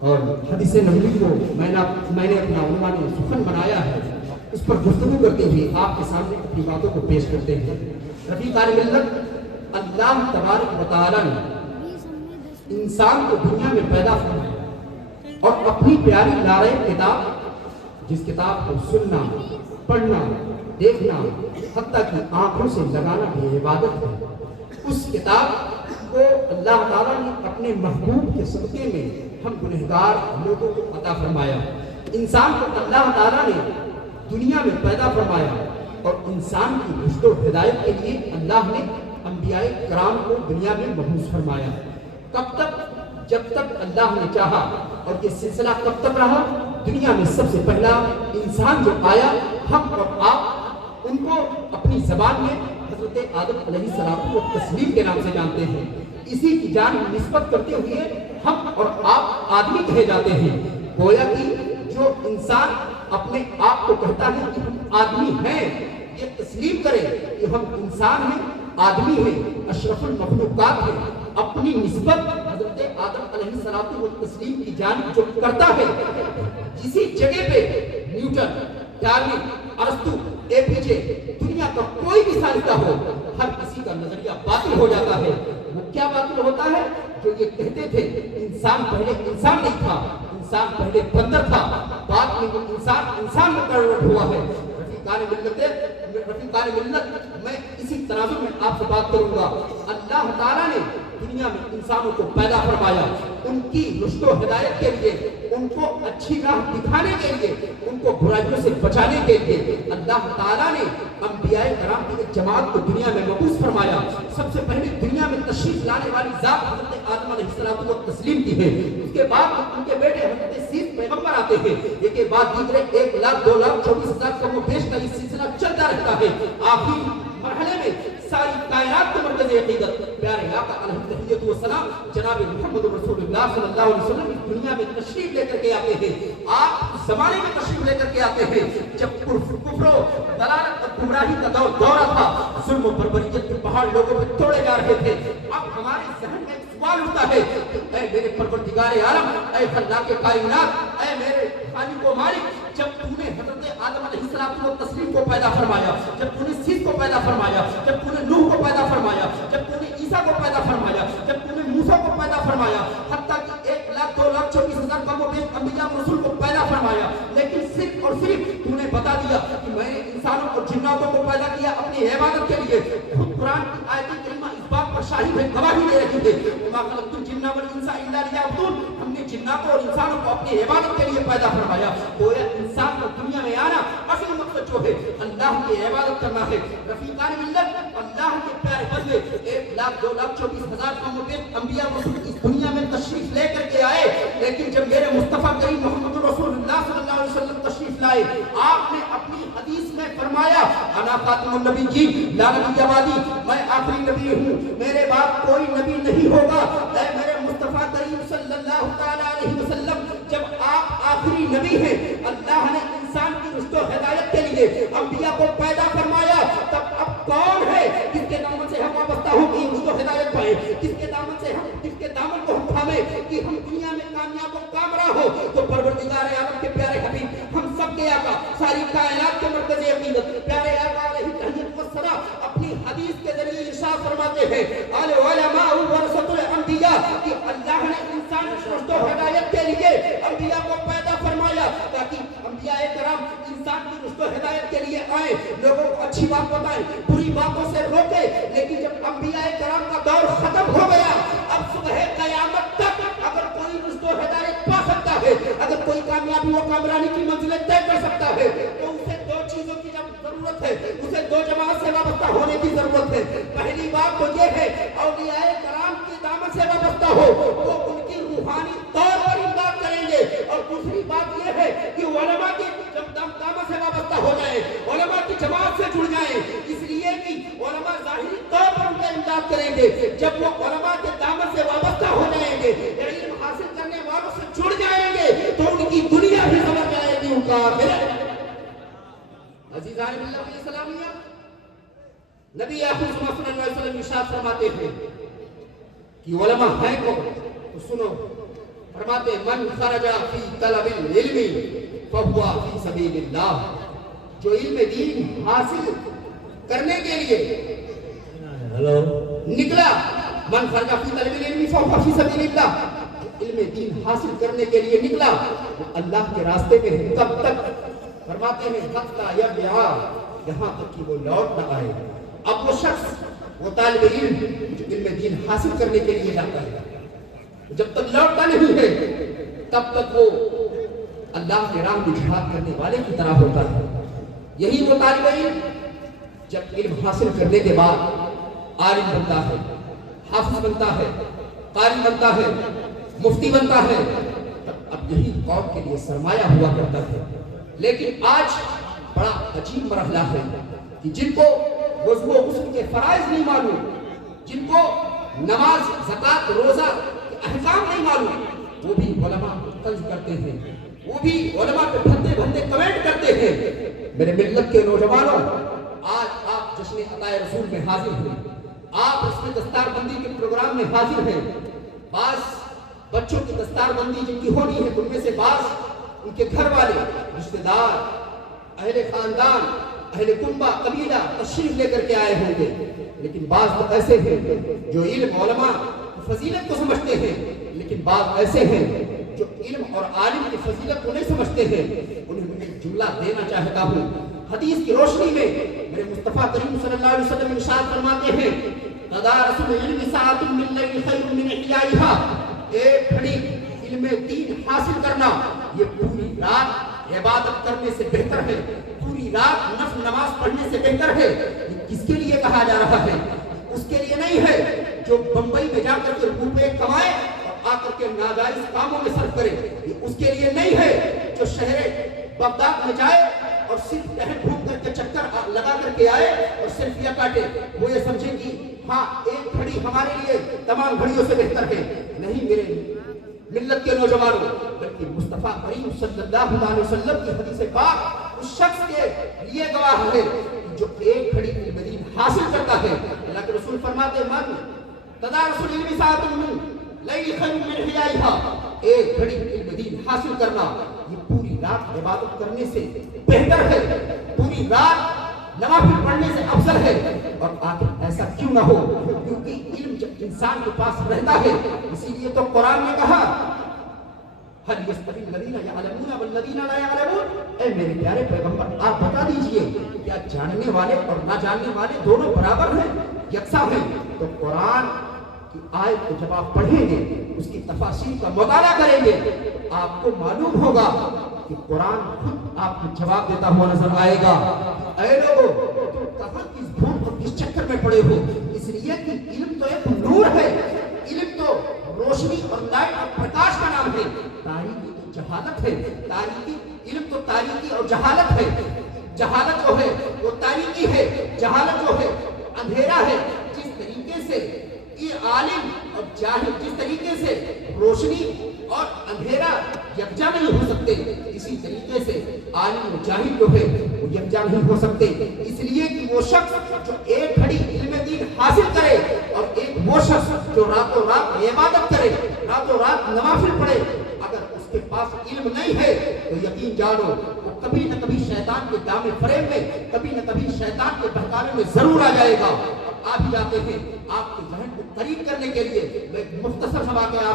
اور حدیث نبوی کو میں نے اپنا عنوان سخن بنایا ہے، اس پر گفتگو کرتے ہوئے آپ کے سامنے اپنی باتوں کو پیش کرتے ہیں۔ رفیقان ملت، اللہ تبارک و تعالیٰ نے انسان کو دنیا میں پیدا فرمایا اور اپنی پیاری لارے کتاب، جس کتاب کو سننا، پڑھنا، دیکھنا، حتیٰ کہ آنکھوں سے لگانا بھی عبادت ہے، اس کتاب کو اللہ تعالیٰ نے اپنے محبوب کے صدقے میں ہم گنہگار لوگوں کو عطا فرمایا۔ انسان کو اللہ تعالیٰ نے دنیا میں پیدا فرمایا اور انسان کی رشد و ہدایت کے لیے اللہ نے انبیاء کرام کو دنیا میں مبعوث فرمایا۔ کب تک؟ جب تک اللہ نے چاہا۔ اور یہ سلسلہ کب تک رہا؟ دنیا میں سب سے پہلا انسان جو آیا، ہم اور آپ ان کو اپنی زبان میں حضرت آدم علیہ السلام و تسلیم کے نام سے جانتے ہیں۔ اسی کی جان نسبت کرتے ہوئے ہم اور آپ آدمی کہے جاتے ہیں۔ گویا کہ جو انسان اپنے آپ کو کہتا ہے کہ ہم آدمی ہیں، یہ تسلیم کرے کہ ہم انسان ہیں، آدمی ہیں، اشرف المخلوقات ہیں، اپنی نسبت حضرت آدم علیہ السلام و تسلیم کی جان جو کرتا ہے، اسی جگہ پہ نیوٹن، ڈارون، ارسطو، اے پی جے، دنیا کا کوئی بھی سائنسداں ہو، ہر کسی کا نظریہ باطل ہو جاتا ہے۔ وہ کیا باطل ہوتا ہے؟ جو یہ کہتے تھے انسان پہلے انسان نہیں تھا، انسان پہلے بندر تھا، بعد میں وہ انسان میں کنورٹ ہوا ہے۔ رفیقان ملت، میں اسی تناظر میں آپ سے بات کروں گا۔ اللہ تعالیٰ نے دنیا میں انسانوں کو پیدا فرمایا، ان کی رشد و ہدایت کے لیے، ان کو اچھی راہ دکھانے کے لیے، ان کو برائیوں سے بچانے کے لیے اللہ تعالیٰ نے انبیاء کرام کی ایک جماعت کو دنیا میں مبعوث فرمایا۔ سب سے پہلے دنیا میں تشریف لانے والی ذات حضرت آدم علیہ السلام کو تسلیم کی ہے۔ اس کے بعد ان کے بیٹے حضرت سیس پیغمبر آتے ہیں، ایک کے بعد دیگرے 1,02,24,000 کم و بیش کا یہ سلسلہ چلتا رہتا ہے۔ آخری مرحلے میں ساری کائنات کے مرکز عقیدت پیارے آقا علیہ الصلوۃ والسلام جناب محمد رسول اللہ صلی اللہ علیہ وسلم اس دنیا میں تشریف لے کر کے آتے ہیں۔ آپ زمانے میں تشریف لے کر کے آتے ہیں جب کفر و ضلالت اور گمراہی کا دورہ تھا، ظلم و بربریت کے پہاڑ لوگوں پہ توڑے جا رہے تھے۔ اب ہمارے ذہن میں ایک سوال اٹھتا ہے کہ اے میرے پروردگار عالم، اے خلاق کائنات، اے میرے خالق و مالک، جب تو نے حضرت آدم علیہ السلام و تسلیم کو پیدا فرمایا، جب تو نے سیس کو پیدا فرمایا، جب تو نے نوح کو پیدا فرمایا، جب تو نے عیسیٰ کو پیدا فرمایا، جب تو نے موسیٰ کو پیدا فرمایا، حتیٰ کہ 1,02,24,000 کم و بیش انبیاء رسول کو پیدا فرمایا، لیکن صرف اور صرف تو نے بتا دیا کہ میں نے انسانوں اور جناتوں کو پیدا کیا اپنی عبادت کے لیے۔ خود قرآن کی آیت کریمہ اس بات پر شاہد ہے، گواہی دے رہی ہے، وما خلقت الجن والانس الا لیعبدون، ہم نے جناتوں اور انسانوں کو اپنی عبادت کے لیے پیدا فرمایا۔ گویا انسان کو دنیا میں آنا اصل مقصد جو ہے اللہ کی عبادت کرنا ہے۔ رفیقان ملت، اللہ کے پیارے بندے 1,02,24,000 کم و بیش انبیاء رسول اس دنیا میں تشریف لے کر کے آئے، لیکن جب میرے مصطفیٰ کریم محمد رسول اللہ صلی اللہ علیہ وسلم تشریف لائے، آپ نے اپنی حدیث میں فرمایا انا خاتم النبیین لا نبی بعدی، میں آخری نبی ہوں، میرے بعد کوئی نبی نہیں ہوگا۔ اے میرے مصطفیٰ کریم صلی اللہ تعالیٰ علیہ وسلم، جب آپ آخری نبی ہیں، اللہ نے انسان کی رشد و ہدایت کے لیے انبیاء کو پیدا فرمایا، تب اب کون ہے جس کے دامن سے ہم وابستہ ہوں کہ رشد و ہدایت پائیں، جس کے دامن کو ہم تھامیں کہ ہم دنیا میں کامیاب و کامرا ہو؟ تو پروردگار عالم کے پیارے حبیب، ہم سب کے آقا، ساری کائنات کے مرکز عقیدت پیارے آقا علیہ السلام اپنی حدیث کے ذریعے ارشاد فرماتے ہیں العلماء ورثۃ الانبیاء، کہ اللہ نے انسان کی رشد و ہدایت کے لیے انبیاء کو پیدا فرمایا تاکہ انبیاء کرام انسان کی رشد و ہدایت کے لیے آئیں، لوگوں کو اچھی بات بتائیں، بری باتوں سے روکیں۔ لیکن جب انبیاء کرام کا دور ختم ہو گیا، اب صبح قیامت تک اگر کوئی رشد و ہدایت پا سکتا ہے، اگر کوئی کامیابی و کامرانی کی منزلیں طے کر سکتا ہے، تو اسے دو چیزوں کی ضرورت ہے، اسے دو جماعت سے وابستہ ہونے کی ضرورت ہے۔ پہلی بات تو یہ ہے اولیاء کرام کی دامن سے وابستہ ہو، وہ ان کی روحانی طور پر امداد کریں گے، اور دوسری بات یہ ہے کہ علماء کی جب دامن سے وابستہ ہو جائیں، علماء کی جماعت سے جڑ جائیں، اس لیے کہ علماء ظاہری طور پر ان کا امداد کریں گے۔ جب وہ علماء کے دامن سے وابستہ ہو جائیں گے، علم حاصل کرنے والوں سے جڑ جائیں گے، تو ان کی دنیا بھی سمجھ جائے گی ان کا آخرت۔ عزیزان اللہ علیہ السلامیہ، نبی آخر صلی اللہ علیہ وسلم ارشاد فرماتے ہیں کہ علماء ہیں کون؟ تو سنو، فرماتے من خرج فی طلب العلم فہو فی سبیل اللہ، جو علم دین حاصل کرنے کے لیے نکلا، من خرج فی طلب العلم فہو فی سبیل اللہ، جو علم دین حاصل کرنے کے لیے نکلا وہ اللہ کے راستے میں ہے، کب تک؟ فرماتے ہیں حتی یرجع، یہاں تک کہ وہ لوٹ نہ آئے۔ اب وہ شخص، وہ طالب علم جو علم دین حاصل کرنے کے لیے جاتا ہے، جب تک لوٹتا نہیں ہے تب تک وہ اللہ کے راہ میں جہاد کرنے والے کی طرح ہوتا ہے۔ یہی وہ طالب علم جب علم حاصل کرنے کے بعد عالم بنتا ہے، حافظ بنتا ہے، قاری بنتا ہے، مفتی بنتا ہے، تب اب یہی قوم کے لیے سرمایہ ہوا کرتا ہے۔ لیکن آج بڑا عجیب مرحلہ ہے کہ جن کو وضو و غسل کے فرائض نہیں معلوم، جن کو نماز، زکوٰۃ، روزہ کے احکام نہیں معلوم، وہ بھی علماء کو طنز کرتے ہیں، وہ بھی علماء پہ بھدے بھدے کمنٹ کرتے ہیں۔ میرے ملت کے نوجوانوں، آج آپ جشن عطائے رسول میں حاضر ہیں، آپ اس میں دستار بندی کے پروگرام میں حاضر ہیں۔ بعض بچوں کی دستار بندی جن کی ہونی ہے، ان میں سے بعض ان کے گھر والے، رشتہ دار، اہل خاندان، اہل کنبہ، قبیلہ تشریف لے کر کے آئے ہوں گے، لیکن بعض تو ایسے ہیں جو علم، علماء کی فضیلت کو سمجھتے ہیں، لیکن بعض ایسے ہیں جو علم اور عالم کی فضیلت کو نہیں سمجھتے ہیں۔ انہیں میں ایک جملہ دینا چاہتا ہوں، حدیث کی روشنی میں میرے مصطفیٰ کریم صلی اللہ علیہ وسلم ارشاد فرماتے ہیں تدارس العلم ساعۃ من اللیل خیر من احیائها، ایک گھڑی علم دین حاصل کرنا یہ پوری رات عبادت کرنے سے بہتر ہے، پوری رات نفل نماز پڑھنے سے بہتر ہے۔ یہ کس کے لیے کہا جا رہا ہے؟ اس کے لیے نہیں ہے جو بمبئی میں جا کر کے روپے کمائے اور آ کر کے ناجائز کاموں میں صرف کرے، یہ اس کے لیے نہیں ہے جو شہر بغداد میں جائے اور صرف ٹہل گھوم کر کے چکر لگا کر کے آئے اور سیلفیاں کاٹے، وہ یہ سمجھے کہ ہاں ایک گھڑی ہمارے لیے تمام گھڑیوں سے بہتر ہے۔ نہیں میرے ملت کے نوجوانوں، بلکہ مصطفیٰ کریم صلی اللہ علیہ وسلم کی حدیث پاک اس شخص کے لیے گواہ ہے جو ایک گھڑی علم دین حاصل کرتا ہے۔ اللہ کے رسول فرماتے من تدارس العلم ساعۃ من اللیل خیر من احیائها، ایک گھڑی علم دین حاصل کرنا یہ پوری رات عبادت کرنے سے بہتر ہے، پوری رات نوافل پڑھنے سے افضل ہے۔ اور آخر ایسا کیوں نہ ہو؟ کیونکہ علم جب انسان کے پاس رہتا ہے، اسی لیے تو قرآن نے کہا هل يستوي الذين يعلمون والذين لا يعلمون، اے میرے پیارے پیغمبر آپ بتا دیجئے کیا جاننے والے اور نہ جاننے والے دونوں برابر ہیں، یکساں ہیں؟ تو قرآن کی آیت کو جب آپ پڑھیں گے، اس کی تفاسیر کا مطالعہ کریں گے، آپ کو معلوم ہوگا کہ قرآن خود آپ کو جواب دیتا ہوا نظر آئے گا۔ اے لوگو تم کہاں کس بھول اور کس چکر میں پڑے ہو؟ اس لیے کہ علم تو ایک نور ہے، علم تو روشنی اور لائٹ اور پرکاش کا نام ہے، تاریکی تو جہالت ہے، تاریکی علم تو تاریکی اور جہالت ہے، جہالت جو ہے وہ تاریکی ہے، جہالت جو ہے اندھیرا ہے۔ جس طریقے سے یہ عالم اور جاہل، جس طریقے سے روشنی اور اندھیرا یکجا نہیں ہو سکتے، اسی طریقے سے عالم و جاہل جو ہے وہ یکجا نہیں ہو سکتے۔ اس لیے کہ وہ شخص جو ایک گھڑی علم دین حاصل کرے اور ایک وہ شخص جو راتوں رات عبادت کرے، راتوں رات نوافل پڑھے، اگر اس کے پاس علم نہیں ہے تو یقین جانو وہ کبھی نہ کبھی شیطان کے دام فریب میں، کبھی نہ کبھی شیطان کے بہکاوے میں ضرور آ جائے گا۔ آپ ہی جاتے ہیں، آپ کے ذہن کو قریب کرنے کے لیے میں ایک مختصر سا واقعہ